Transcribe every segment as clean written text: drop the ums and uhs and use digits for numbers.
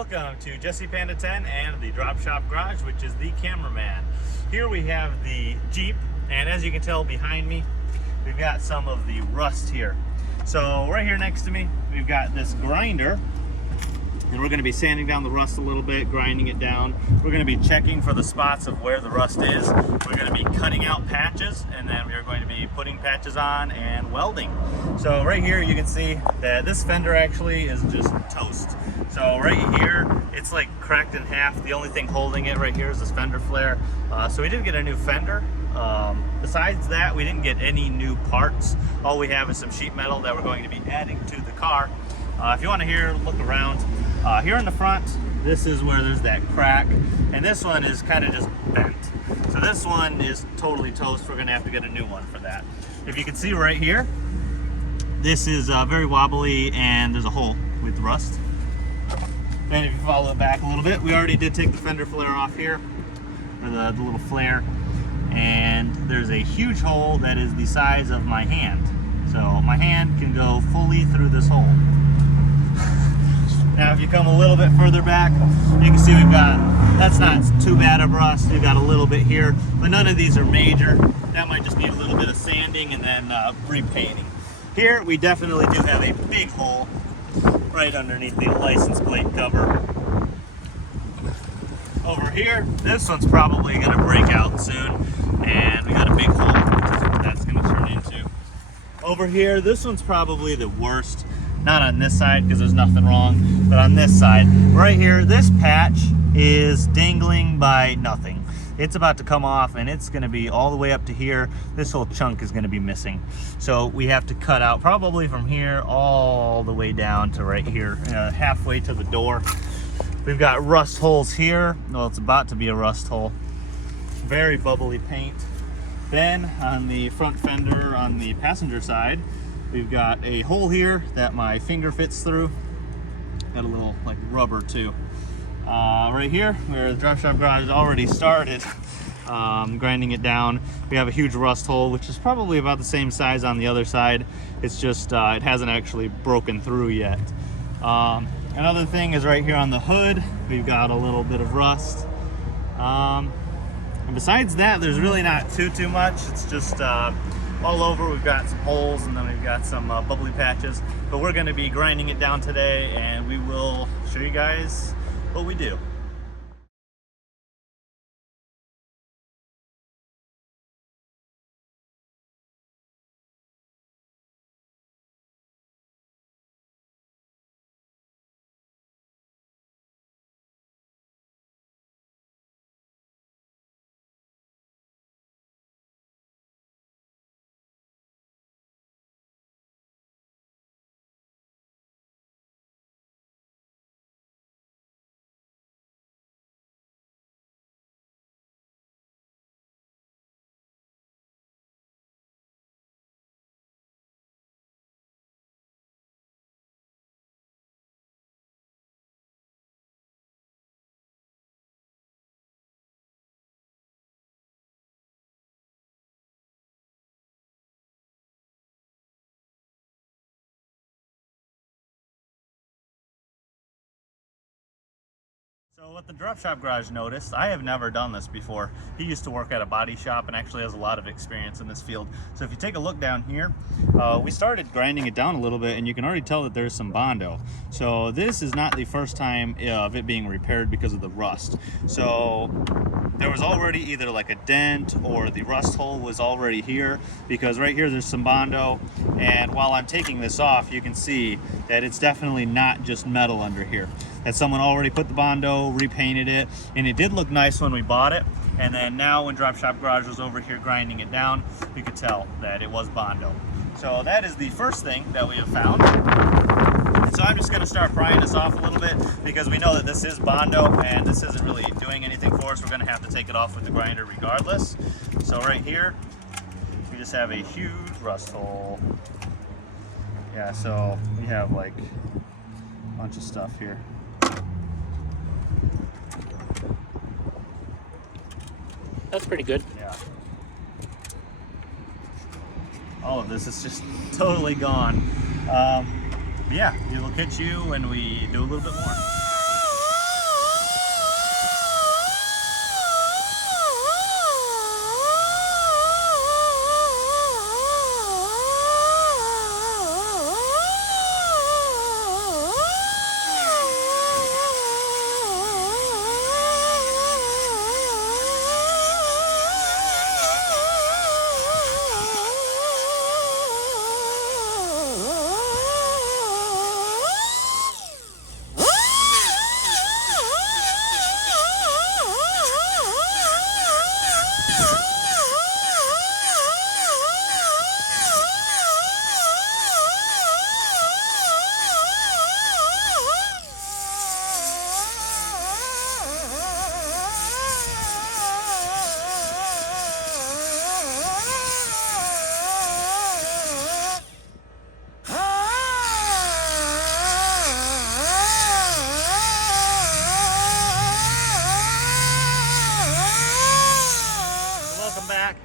Welcome to Jesse Panda 10 and the Drop Shop Garage, which is the cameraman. Here we have the Jeep, and as you can tell behind me, we've got some of the rust here. So right here next to me, we've got this grinder, and we're going to be sanding down the rust a little bit, grinding it down. We're going to be checking for the spots of where the rust is. We're going to be cutting out patches, and then we're going to be putting patches on and welding. So right here you can see that this fender actually is just toast. So right here, it's like cracked in half. The only thing holding it right here is this fender flare. So we did get a new fender. Besides that, we didn't get any new parts. All we have is some sheet metal that we're going to be adding to the car. If you want to look around, here in the front, this is where there's that crack, and this one is kind of just bent. So this one is totally toast. We're going to have to get a new one for that. If you can see right here, this is very wobbly, and there's a hole with rust. Then if you follow it back a little bit, we already did take the fender flare off here, or the little flare, and there's a huge hole that is the size of my hand. So my hand can go fully through this hole. Now if you come a little bit further back, you can see we've got, that's not too bad of rust. We've got a little bit here, but none of these are major. That might just need a little bit of sanding and then repainting. Here we definitely do have a big hole right underneath the license plate cover. Over here, this one's probably going to break out soon, and we got a big hole, which is what that's going to turn into. Over here, this one's probably the worst. Not on this side because there's nothing wrong, but on this side, right here, this patch is dangling by nothing. It's about to come off, and it's going to be all the way up to here. This whole chunk is going to be missing. So we have to cut out probably from here all the way down to right here, halfway to the door. We've got rust holes here. Well, it's about to be a rust hole. Very bubbly paint. Then on the front fender on the passenger side, we've got a hole here that my finger fits through. Got a little like rubber too. Right here, where the Drop Shop Garage already started grinding it down, we have a huge rust hole, which is probably about the same size on the other side. It's just, it hasn't actually broken through yet. Another thing is right here on the hood, we've got a little bit of rust. And besides that, there's really not too much. It's just all over. We've got some holes, and then we've got some bubbly patches. But we're going to be grinding it down today, and we will show you guys what we do. So what the Drop Shop Garage noticed, I have never done this before. He used to work at a body shop and actually has a lot of experience in this field. So if you take a look down here, we started grinding it down a little bit, and you can already tell that there's some Bondo. So this is not the first time of it being repaired because of the rust. So there was already either like a dent or the rust hole was already here, because right here there's some Bondo, and while I'm taking this off, you can see that it's definitely not just metal under here. That someone already put the Bondo, repainted it, and it did look nice when we bought it. And then now when Drop Shop Garage was over here grinding it down, you could tell that it was Bondo. So that is the first thing that we have found. So I'm just going to start prying this off a little bit, because we know that this is Bondo and this isn't really doing anything for us. We're going to have to take it off with the grinder regardless. So right here, we just have a huge rust hole. Yeah, so we have like a bunch of stuff here. That's pretty good. Yeah. All of this is just totally gone. Yeah, we will catch you when we do a little bit more.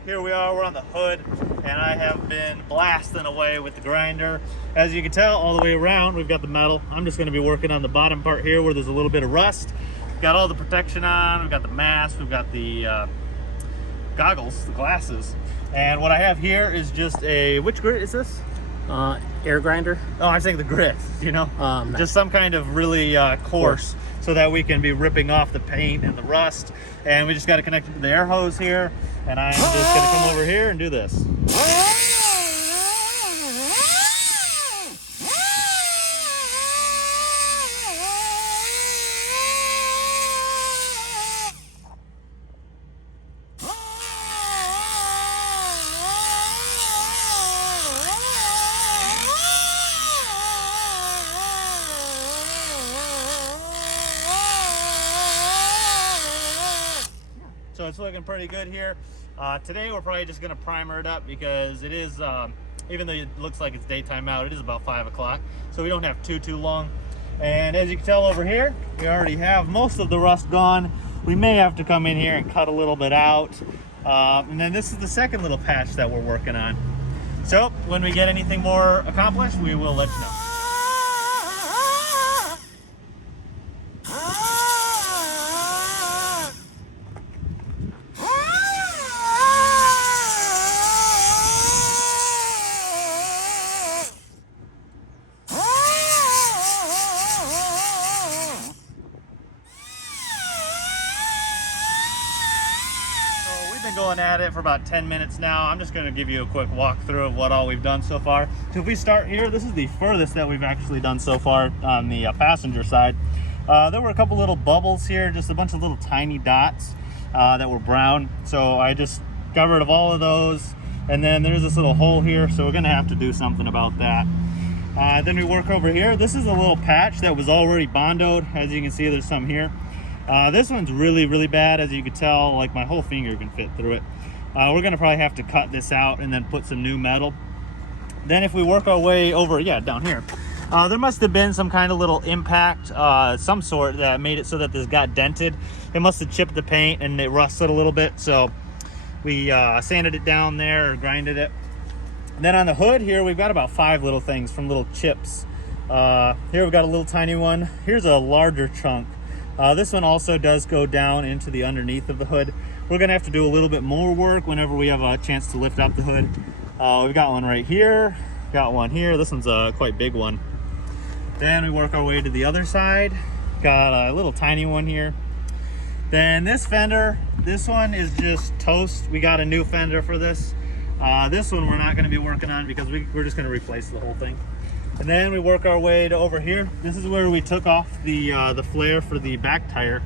here we are, we're on the hood, and I have been blasting away with the grinder. As you can tell, all the way around, we've got the metal. I'm just gonna be working on the bottom part here where there's a little bit of rust. Got all the protection on, we've got the mask, we've got the goggles, the glasses. And what I have here is just a, which grit is this? Air grinder. Oh, I'm saying the grit, you know? Just some kind of really coarse, so that we can be ripping off the paint and the rust. And we just got to connect it to the air hose here. And I'm just going to come over here and do this. So it's looking pretty good here. Today we're probably just gonna primer it up because it is, even though it looks like it's daytime out, it is about 5 o'clock. So we don't have too long. And as you can tell over here, we already have most of the rust gone. We may have to come in here and cut a little bit out. And then this is the second little patch that we're working on. So when we get anything more accomplished, we will let you know. Going at it for about 10 minutes now. I'm just going to give you a quick walkthrough of what all we've done so far. So if we start here, this is the furthest that we've actually done so far on the passenger side. There were a couple little bubbles here, just a bunch of little tiny dots that were brown. So I just got rid of all of those. And then there's this little hole here, so we're going to have to do something about that. Then we work over here. This is a little patch that was already bondoed. As you can see, there's some here. This one's really bad. As you can tell, like my whole finger can fit through it. We're gonna probably have to cut this out and then put some new metal. Then if we work our way over, yeah, down here, there must have been some kind of little impact, some sort that made it so that this got dented. It must have chipped the paint and it rusted a little bit. So we sanded it down there or grinded it. And then on the hood here, we've got about 5 little things from little chips. Here we've got a little tiny one. Here's a larger chunk. This one also does go down into the underneath of the hood. We're gonna have to do a little bit more work whenever we have a chance to lift up the hood. We've got one right here, got one here. This one's a quite big one. Then we work our way to the other side. Got a little tiny one here. Then this fender, this one is just toast. We got a new fender for this. This one we're not gonna be working on because we're just gonna replace the whole thing. And then we work our way to over here. This is where we took off the flare for the back tire.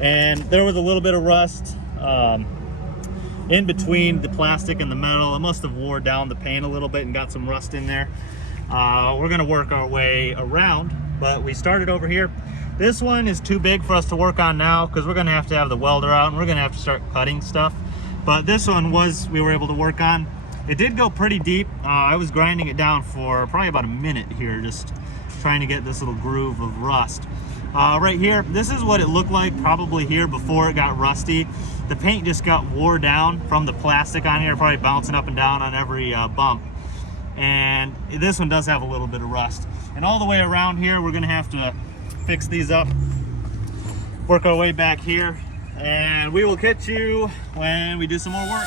And there was a little bit of rust in between the plastic and the metal. It must have wore down the paint a little bit and got some rust in there. We're gonna work our way around, but we started over here. This one is too big for us to work on now because we're gonna have to have the welder out and we're gonna have to start cutting stuff. But this one we were able to work on. It did go pretty deep. I was grinding it down for probably about a minute here, just trying to get this little groove of rust. Right here, this is what it looked like probably here before it got rusty. The paint just got wore down from the plastic on here, probably bouncing up and down on every bump. And this one does have a little bit of rust. And all the way around here, we're gonna have to fix these up, work our way back here, and we will catch you when we do some more work.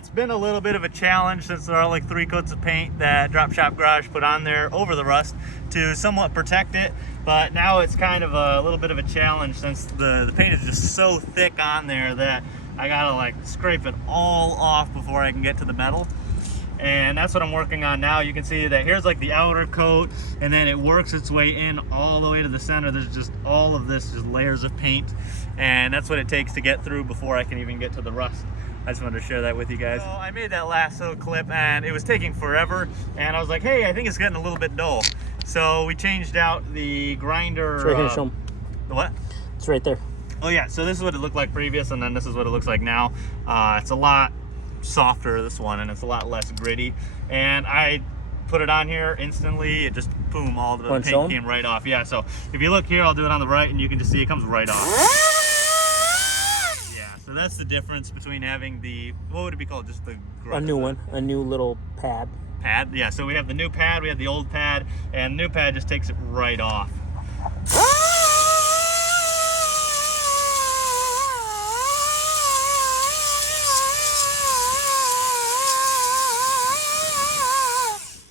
it's been a little bit of a challenge since there are like 3 coats of paint that Drop Shop Garage put on there over the rust to somewhat protect it. But now it's kind of a little bit of a challenge since the paint is just so thick on there that I gotta like scrape it all off before I can get to the metal. And that's what I'm working on now. You can see that here's like the outer coat, and then it works its way in all the way to the center. There's just all of this, just layers of paint, and that's what it takes to get through before I can even get to the rust. I just wanted to share that with you guys. So I made that last little clip and it was taking forever, and I was like, hey, I think it's getting a little bit dull. So we changed out the grinder. It's right here, show 'em. The what? It's right there. Oh yeah, so this is what it looked like previous, and then this is what it looks like now. It's a lot softer, this one, and it's a lot less gritty. And I put it on here instantly, it just boom, all the paint came right off. Yeah, so if you look here, I'll do it on the right, and you can just see it comes right off. Yeah, so that's the difference between having the, what would it be called, just the a new one, a new little pad. Yeah, so we have the new pad, we have the old pad, and the new pad just takes it right off.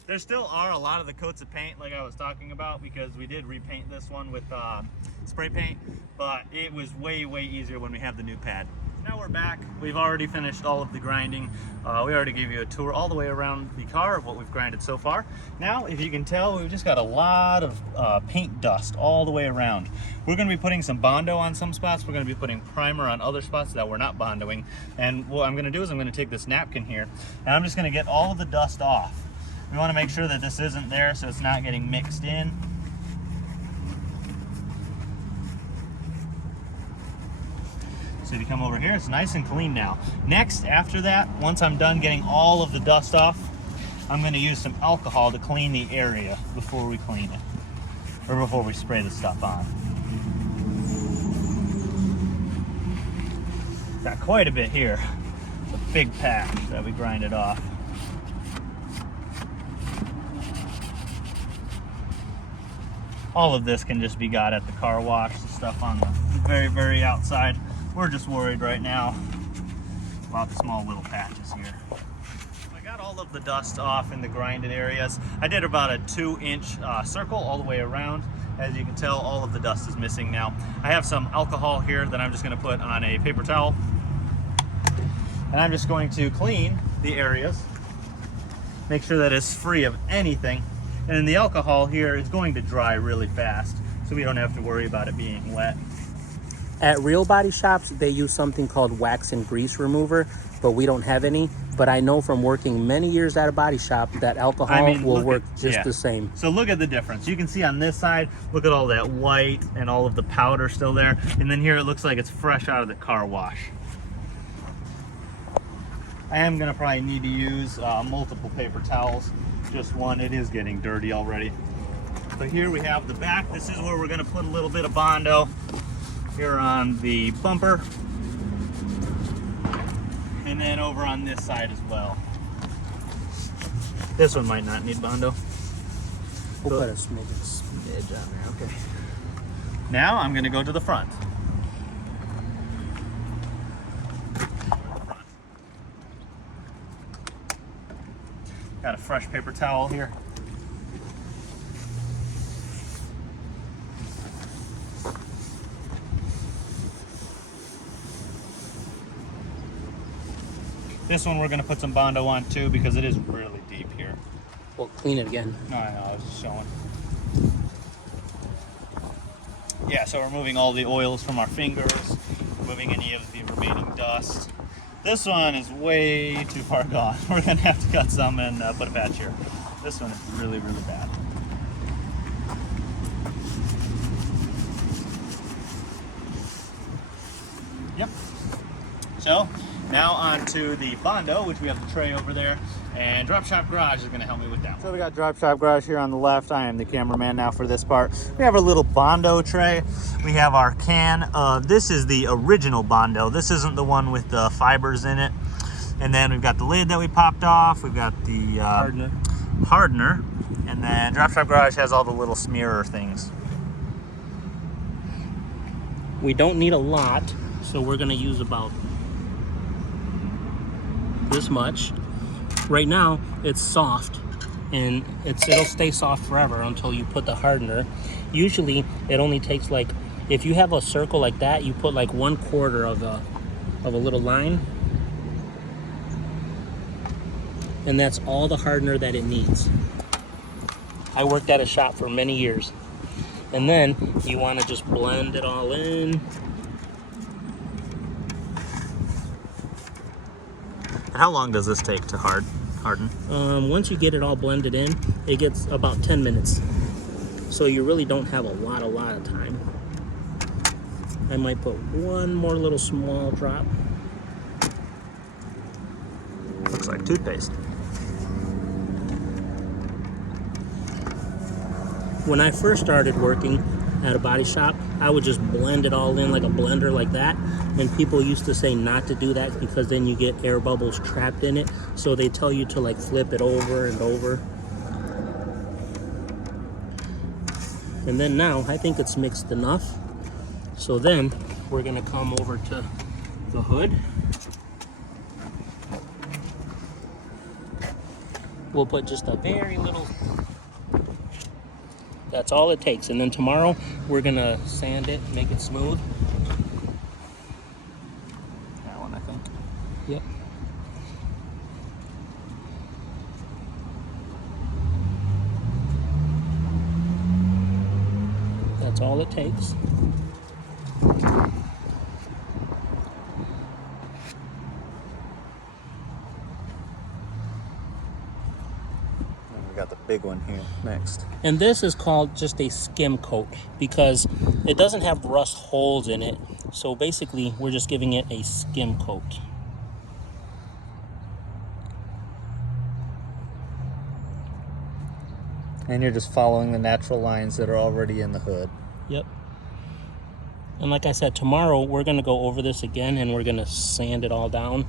There still are a lot of the coats of paint like I was talking about, because we did repaint this one with spray paint, but it was way easier when we have the new pad. Now we're back. We've already finished all of the grinding. We already gave you a tour all the way around the car of what we've grinded so far. Now, if you can tell, we've just got a lot of paint dust all the way around. We're going to be putting some Bondo on some spots. We're going to be putting primer on other spots that we're not Bondoing. And what I'm going to do is I'm going to take this napkin here, and I'm just going to get all of the dust off. We want to make sure that this isn't there so it's not getting mixed in. So if you come over here, it's nice and clean now. Next, after that, once I'm done getting all of the dust off, I'm going to use some alcohol to clean the area before we clean it, or before we spray the stuff on. Got quite a bit here. It's a big patch that we grinded off. All of this can just be got at the car wash, the stuff on the very outside. We're just worried right now about the small little patches here. I got all of the dust off in the grinded areas. I did about a 2-inch circle all the way around. As you can tell, all of the dust is missing now. I have some alcohol here that I'm just going to put on a paper towel. And I'm just going to clean the areas, make sure that it's free of anything. And then the alcohol here is going to dry really fast, so we don't have to worry about it being wet. At real body shops, they use something called wax and grease remover, but we don't have any. But I know from working many years at a body shop that alcohol will work just the same. So look at the difference. You can see on this side, look at all that white and all of the powder still there. And then here it looks like it's fresh out of the car wash. I am gonna probably need to use multiple paper towels. Just one, it is getting dirty already. But here we have the back. This is where we're gonna put a little bit of Bondo here on the bumper. And then over on this side as well. This one might not need Bondo. We'll put a smidge on there, okay. Now I'm gonna go to the front. Got a fresh paper towel here. This one we're going to put some Bondo on too because it is really deep here. We'll clean it again. No, I know, I was just showing. Yeah, so removing all the oils from our fingers, removing any of the remaining dust. This one is way too far gone. We're going to have to cut some and put a patch here. This one is really bad. Yep. So, now on to the Bondo, which we have the tray over there. And Drop Shop Garage is going to help me with that one. So we got Drop Shop Garage here on the left. I am the cameraman now for this part. We have our little Bondo tray. We have our can. This is the original Bondo. This isn't the one with the fibers in it. And then we've got the lid that we popped off. We've got the hardener. And then Drop Shop Garage has all the little smearer things. We don't need a lot, so we're going to use about this much. Right now, it's soft, and it'll stay soft forever until you put the hardener. Usually, it only takes like, if you have a circle like that, you put like 1/4 of a little line, and that's all the hardener that it needs. I worked at a shop for many years. And then you want to just blend it all in. How long does this take to harden? Once you get it all blended in, it gets about 10 minutes. So you really don't have a lot of time. I might put one more little small drop. Looks like toothpaste. When I first started working at a body shop, I would just blend it all in like a blender like that. And people used to say not to do that because then you get air bubbles trapped in it. So they tell you to like flip it over and over. And then now I think it's mixed enough. So then we're gonna come over to the hood. We'll put just a very little. That's all it takes. And then tomorrow we're gonna sand it, make it smooth. That one, I think. Yep. That's all it takes. Got the big one here next. And this is called just a skim coat because it doesn't have rust holes in it. So basically we're just giving it a skim coat. And you're just following the natural lines that are already in the hood. Yep. And like I said, tomorrow we're gonna go over this again and we're gonna sand it all down.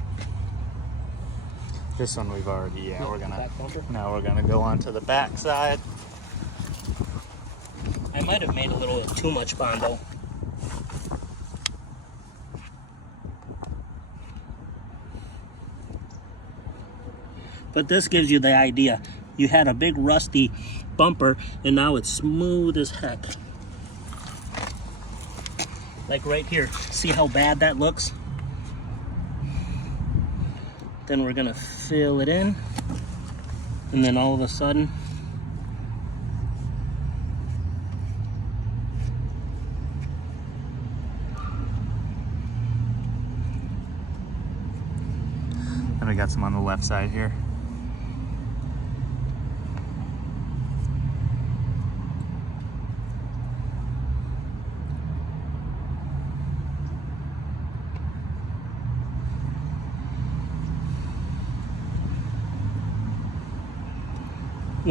This one we've already, Yep, now we're gonna go on to the back side. I might have made a little too much Bondo. But this gives you the idea. You had a big rusty bumper and now it's smooth as heck. Like right here, see how bad that looks? Then we're gonna fill it in, and then all of a sudden, and we got some on the left side here.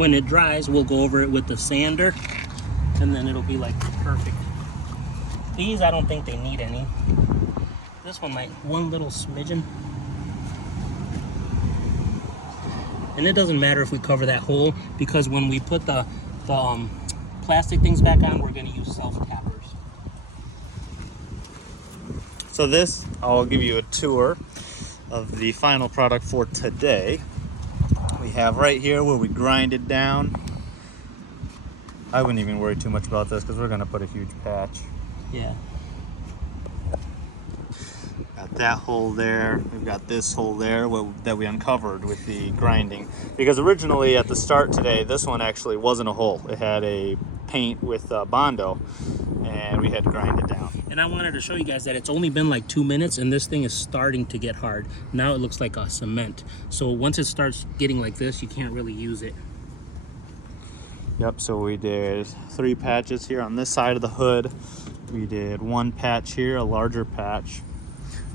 when it dries, we'll go over it with the sander, and then it'll be like perfect. These, I don't think they need any. This one might, one little smidgen. And it doesn't matter if we cover that hole, because when we put the plastic things back on, we're gonna use self-tappers. So this, I'll give you a tour of the final product for today. We have right here where we grind it down. I wouldn't even worry too much about this because we're gonna put a huge patch. Yeah. Got that hole there. We've got this hole there that we uncovered with the grinding. Because originally at the start today, this one actually wasn't a hole. It had a paint with Bondo, and we had to grind it down. And I wanted to show you guys that it's only been like 2 minutes and this thing is starting to get hard. Now it looks like a cement. So once it starts getting like this, you can't really use it. Yep, so we did 3 patches here on this side of the hood. We did 1 patch here, a larger patch.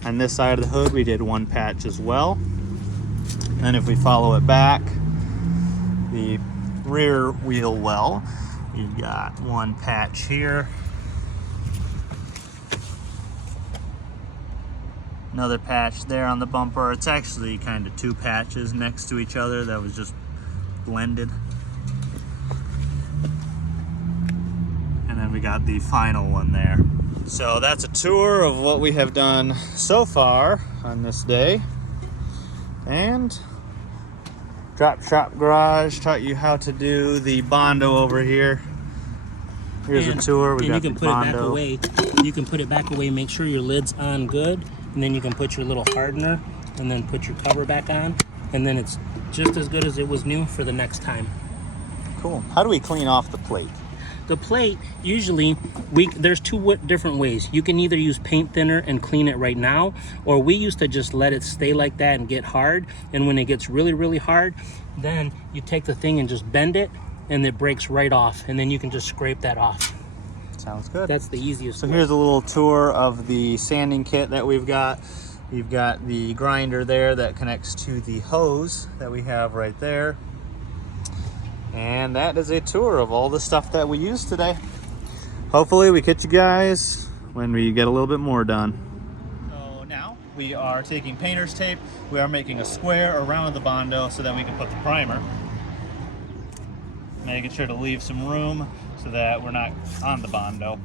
On this side of the hood, we did 1 patch as well. And if we follow it back, the rear wheel well, you've got 1 patch here. Another patch there on the bumper. It's actually kind of 2 patches next to each other that was just blended. And then we got the final one there. So that's a tour of what we have done so far on this day. And Drop Shop Garage taught you how to do the Bondo over here. Here's a tour. We got the Bondo. You can put it back away. Make sure your lid's on good, and then you can put your little hardener, and then put your cover back on, and then it's just as good as it was new for the next time. Cool. How do we clean off the plate? The plate, usually, there's two different ways. You can either use paint thinner and clean it right now, or we used to just let it stay like that and get hard. And when it gets really, really hard, then you take the thing and just bend it, and it breaks right off. And then you can just scrape that off. Sounds good. That's the easiest So way. here's a little tour of the sanding kit that we've got. You've got the grinder there that connects to the hose that we have right there. And that is a tour of all the stuff that we used today. Hopefully we catch you guys when we get a little bit more done. So now we are taking painter's tape. We are making a square around the Bondo so that we can put the primer. Making sure to leave some room so that we're not on the Bondo.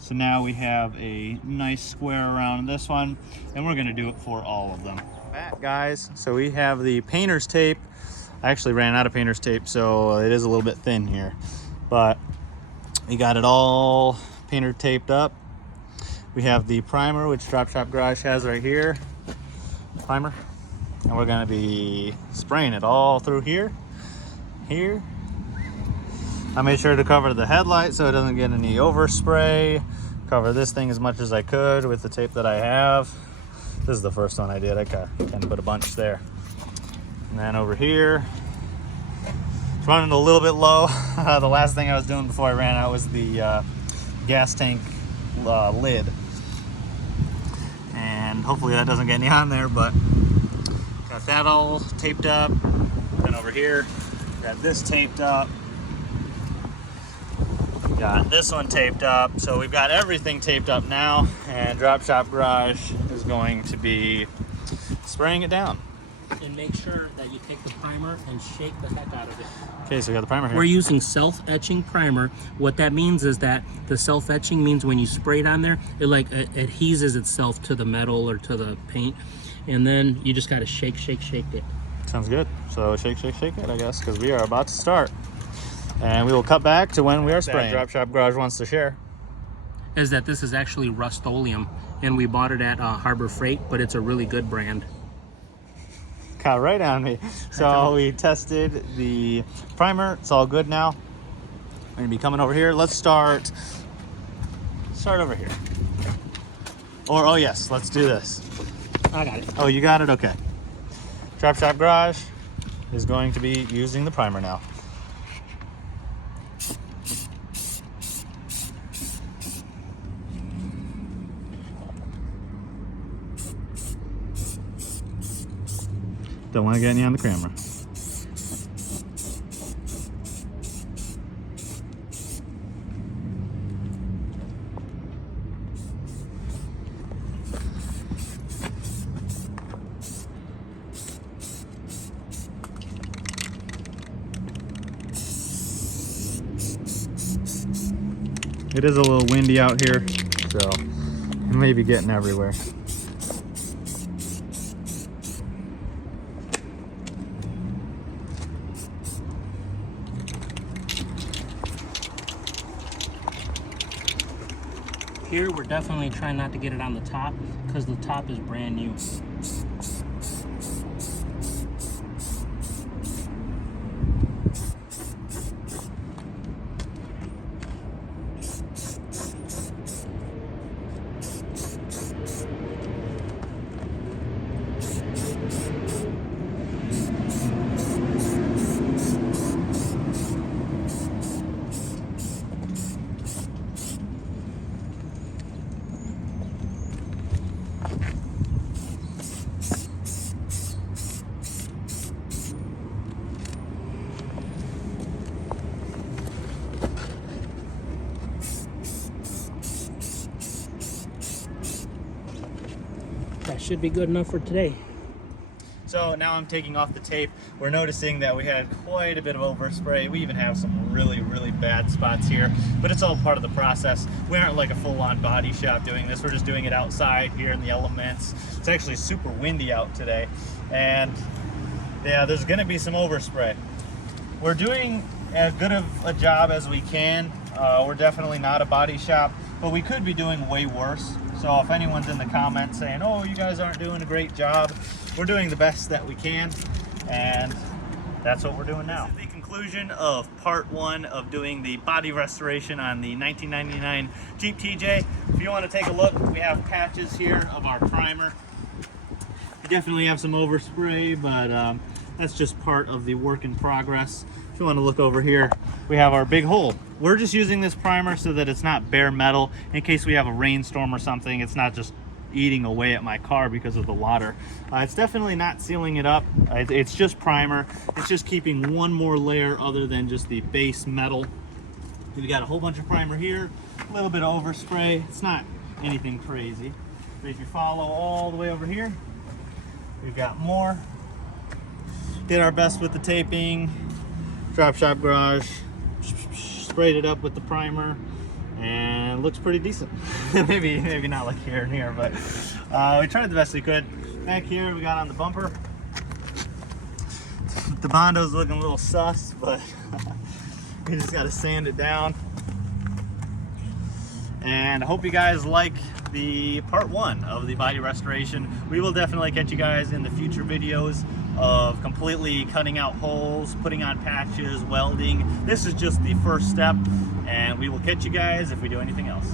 So now we have a nice square around this one, and we're gonna do it for all of them. Back, guys, so we have the painter's tape. I actually ran out of painter's tape, so it is a little bit thin here, but we got it all painter taped up. We have the primer, which Drop Shop Garage has right here, primer, and we're gonna be spraying it all through here. I made sure to cover the headlight so it doesn't get any overspray. Cover this thing as much as I could with the tape that I have. This is the first one I did. I kind of put a bunch there. And then over here, it's running a little bit low. The last thing I was doing before I ran out was the gas tank lid. And hopefully that doesn't get any on there, but got that all taped up. Then over here, got this taped up. Got this one taped up, so we've got everything taped up now, and Drop Shop Garage is going to be spraying it down. And make sure that you take the primer and shake the heck out of it. Okay, so we got the primer here. We're using self-etching primer. What that means is that the self-etching means when you spray it on there, it adheses itself to the metal or to the paint, and then you just gotta shake it. Sounds good. So shake it, I guess, because we are about to start. And we will cut back to when we are spraying. Drop Shop Garage wants to share Is that this is actually Rust-Oleum, and we bought it at Harbor Freight, but it's a really good brand. Got right on me. So we tested the primer. It's all good now. We're gonna be coming over here. Let's start over here. Or, oh yes, let's do this. I got it. Oh, you got it? Okay. Drop Shop Garage is going to be using the primer now. Don't want to get any on the camera. It is a little windy out here, so it may be getting everywhere. Here, we're definitely trying not to get it on the top because the top is brand new. that should be good enough for today. So now I'm taking off the tape. We're noticing that we had quite a bit of overspray. We even have some really, really bad spots here, but it's all part of the process. We aren't like a full-on body shop doing this. We're just doing it outside here in the elements. It's actually super windy out today. And yeah, there's gonna be some overspray. We're doing as good of a job as we can. We're definitely not a body shop, but we could be doing way worse. So if anyone's in the comments saying, oh, you guys aren't doing a great job, we're doing the best that we can, and that's what we're doing now. This is the conclusion of part 1 of doing the body restoration on the 1999 Jeep TJ. If you want to take a look, we have patches here of our primer. We definitely have some overspray, but that's just part of the work in progress. If you want to look over here, we have our big hole. We're just using this primer so that it's not bare metal in case we have a rainstorm or something. It's not just eating away at my car because of the water. It's definitely not sealing it up. It's just primer. It's just keeping one more layer other than just the base metal. We got a whole bunch of primer here, a little bit of overspray. It's not anything crazy. But if you follow all the way over here, we've got more. Did our best with the taping. Drop Shop Garage sprayed it up with the primer, and it looks pretty decent. maybe not like here and here, but we tried the best we could. Back here we got on the bumper. The Bondo's looking a little sus, but we just got to sand it down. And I hope you guys like the part 1 of the body restoration. We will definitely catch you guys in the future videos of completely cutting out holes, putting on patches, welding. This is just the first step, and we will catch you guys if we do anything else.